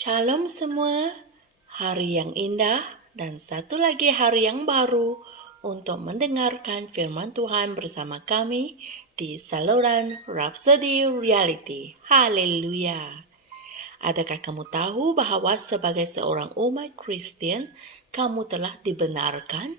Shalom semua, hari yang indah dan satu lagi hari yang baru untuk mendengarkan firman Tuhan bersama kami di saluran Rhapsody Reality. Haleluya. Adakah kamu tahu bahwa sebagai seorang umat Kristen, kamu telah dibenarkan?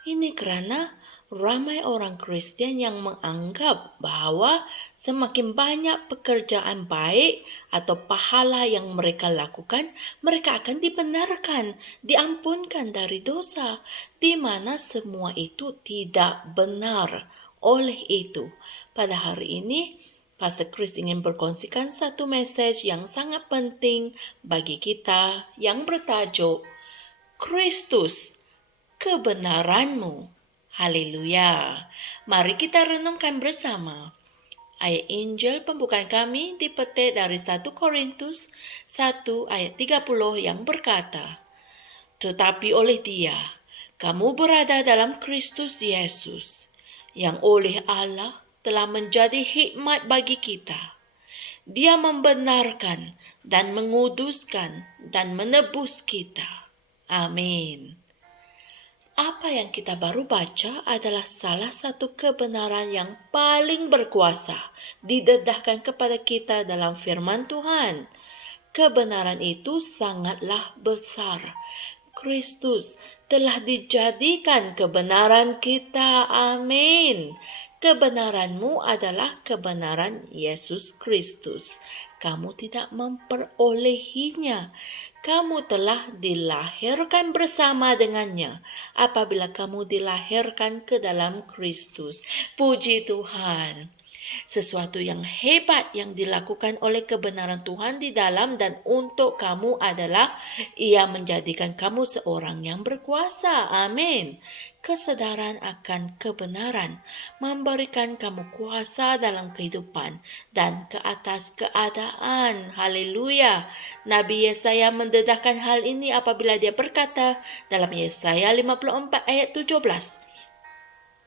Ini karena ramai orang Kristen yang menganggap bahwa semakin banyak pekerjaan baik atau pahala yang mereka lakukan, mereka akan dibenarkan, diampunkan dari dosa, di mana semua itu tidak benar. Oleh itu, pada hari ini, Pastor Chris ingin berkongsikan satu message yang sangat penting bagi kita yang bertajuk Kristus, kebenaranmu. Haleluya. Mari kita renungkan bersama. Ayat Injil pembukaan kami dipetik dari 1 Korintus 1 ayat 30 yang berkata, "Tetapi oleh Dia, kamu berada dalam Kristus Yesus, yang oleh Allah telah menjadi hikmat bagi kita. Dia membenarkan dan menguduskan dan menebus kita." Amin. Apa yang kita baru baca adalah salah satu kebenaran yang paling berkuasa didedahkan kepada kita dalam firman Tuhan. Kebenaran itu sangatlah besar. Kristus telah dijadikan kebenaran kita. Amin. Kebenaranmu adalah kebenaran Yesus Kristus. Kamu tidak memperolehinya. Kamu telah dilahirkan bersama dengannya apabila kamu dilahirkan ke dalam Kristus. Puji Tuhan. Sesuatu yang hebat yang dilakukan oleh kebenaran Tuhan di dalam dan untuk kamu adalah Ia menjadikan kamu seorang yang berkuasa. Amin. Kesadaran akan kebenaran memberikan kamu kuasa dalam kehidupan dan ke atas keadaan. Haleluya. Nabi Yesaya mendedahkan hal ini apabila dia berkata dalam Yesaya 54 ayat 17.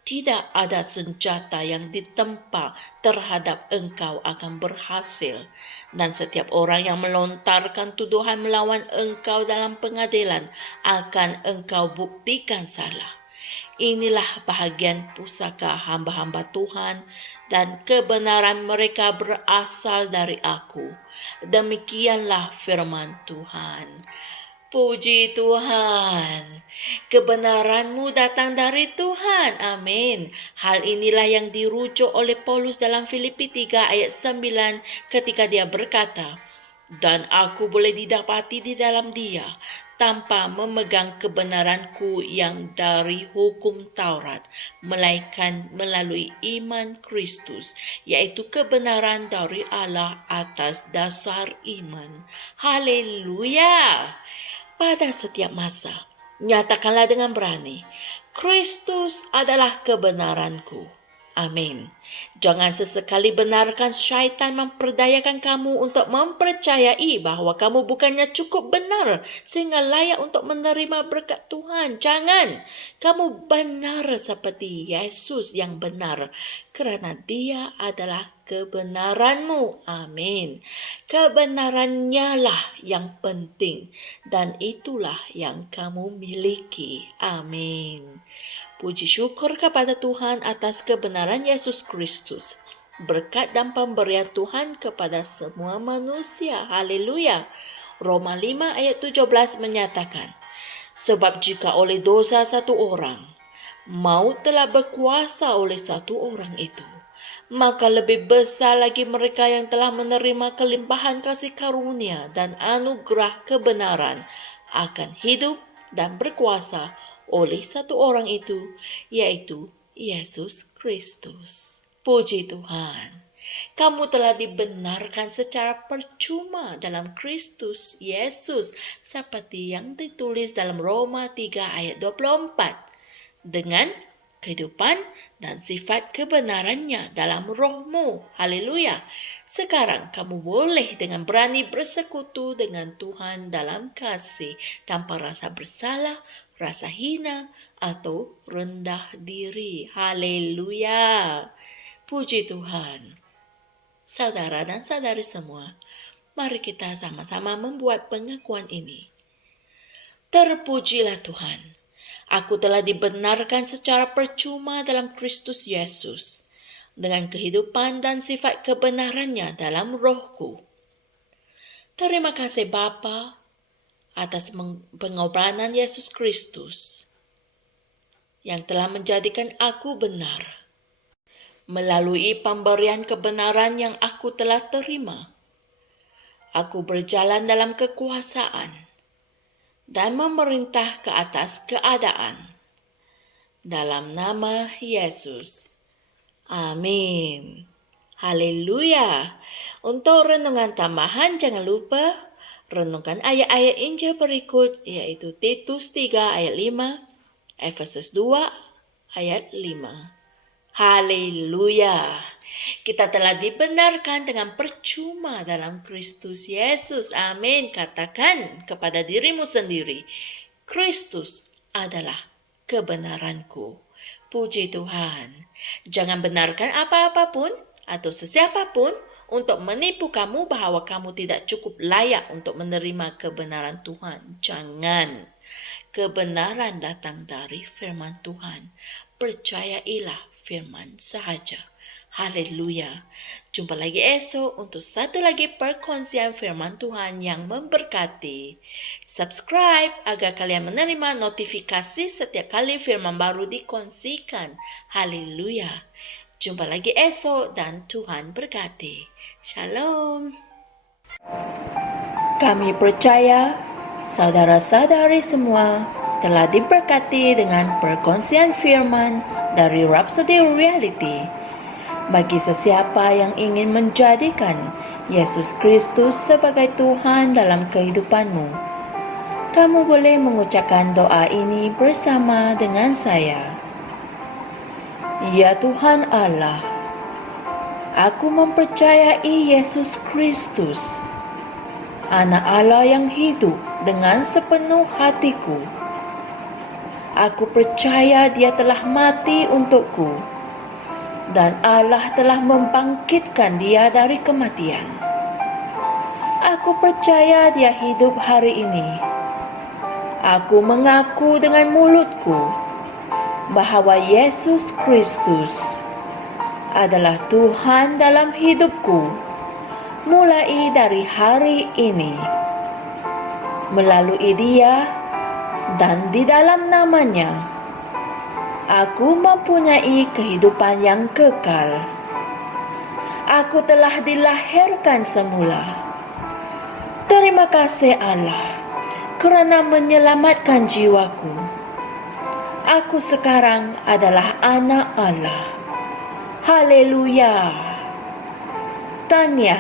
Tidak ada senjata yang ditempa terhadap engkau akan berhasil. Dan setiap orang yang melontarkan tuduhan melawan engkau dalam pengadilan akan engkau buktikan salah. Inilah bahagian pusaka hamba-hamba Tuhan dan kebenaran mereka berasal dari aku. Demikianlah firman Tuhan. Puji Tuhan, kebenaranmu datang dari Tuhan. Amin. Hal inilah yang dirujuk oleh Paulus dalam Filipi 3 ayat 9 ketika dia berkata, "Dan aku boleh didapati di dalam Dia tanpa memegang kebenaranku yang dari hukum Taurat, melainkan melalui iman Kristus, yaitu kebenaran dari Allah atas dasar iman." Haleluya! Pada setiap masa, nyatakanlah dengan berani, Kristus adalah kebenaranku. Amin. Jangan sesekali benarkan syaitan memperdayakan kamu untuk mempercayai bahawa kamu bukannya cukup benar sehingga layak untuk menerima berkat Tuhan. Jangan. Kamu benar seperti Yesus yang benar kerana Dia adalah kebenaranmu. Amin. Kebenarannya lah yang penting dan itulah yang kamu miliki. Amin. Puji syukur kepada Tuhan atas kebenaran Yesus Kristus. Berkat dan pemberian Tuhan kepada semua manusia. Haleluya. Roma 5 ayat 17 menyatakan, "Sebab jika oleh dosa satu orang, maut telah berkuasa oleh satu orang itu, maka lebih besar lagi mereka yang telah menerima kelimpahan kasih karunia dan anugerah kebenaran akan hidup dan berkuasa oleh satu orang itu, yaitu Yesus Kristus." Puji Tuhan. Kamu telah dibenarkan secara percuma dalam Kristus Yesus seperti yang ditulis dalam Roma 3 ayat 24. Dengan kehidupan dan sifat kebenarannya dalam rohmu. Haleluya. Sekarang kamu boleh dengan berani bersekutu dengan Tuhan dalam kasih tanpa rasa bersalah, rasa hina atau rendah diri. Haleluya. Puji Tuhan. Saudara dan saudari semua, Mari kita sama-sama membuat pengakuan ini. Terpujilah Tuhan. Aku telah dibenarkan secara percuma dalam Kristus Yesus, dengan kehidupan dan sifat kebenarannya dalam rohku. Terima kasih Bapa atas pengorbanan Yesus Kristus yang telah menjadikan aku benar. Melalui pemberian kebenaran yang aku telah terima, aku berjalan dalam kekuasaan dan memerintah ke atas keadaan. Dalam nama Yesus. Amin. Haleluya. Untuk renungan tambahan jangan lupa renungkan ayat-ayat Injil berikut, yaitu Titus 3 ayat 5, Efesus 2 ayat 5. Haleluya. Kita telah dibenarkan dengan percuma dalam Kristus Yesus. Amin. Katakan kepada dirimu sendiri, Kristus adalah kebenaranku. Puji Tuhan. Jangan benarkan apa-apapun atau sesiapapun untuk menipu kamu bahwa kamu tidak cukup layak untuk menerima kebenaran Tuhan. Jangan. Kebenaran datang dari firman Tuhan. Percayailah firman sahaja. Haleluya. Jumpa lagi esok untuk satu lagi perkongsian firman Tuhan yang memberkati. Subscribe agar kalian menerima notifikasi setiap kali firman baru dikongsikan. Haleluya. Jumpa lagi esok dan Tuhan berkati. Shalom. Kami percaya saudara-saudari semua telah diberkati dengan perkongsian firman dari Rhapsody Reality. Bagi sesiapa yang ingin menjadikan Yesus Kristus sebagai Tuhan dalam kehidupanmu, kamu boleh mengucapkan doa ini bersama dengan saya. Ya Tuhan Allah, aku mempercayai Yesus Kristus, Anak Allah yang hidup dengan sepenuh hatiku. Aku percaya Dia telah mati untukku, dan Allah telah membangkitkan Dia dari kematian. Aku percaya Dia hidup hari ini. Aku mengaku dengan mulutku bahwa Yesus Kristus adalah Tuhan dalam hidupku mulai dari hari ini. Melalui Dia dan di dalam nama-Nya, aku mempunyai kehidupan yang kekal. Aku telah dilahirkan semula. Terima kasih Allah kerana menyelamatkan jiwaku. Aku sekarang adalah anak Allah. Haleluya. Tanya,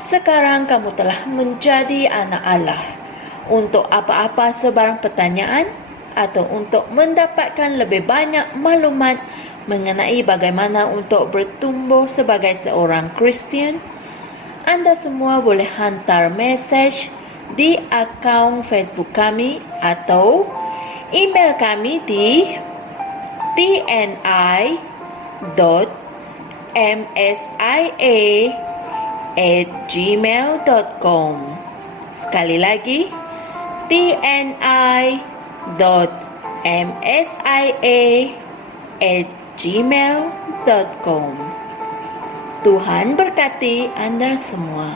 sekarang kamu telah menjadi anak Allah. Untuk apa-apa sebarang pertanyaan atau untuk mendapatkan lebih banyak maklumat mengenai bagaimana untuk bertumbuh sebagai seorang Kristian, Anda semua boleh hantar mesej di akaun Facebook kami atau email kami di tni.msia@gmail.com. Sekali lagi, tni.msia@gmail.com. Tuhan berkati Anda semua.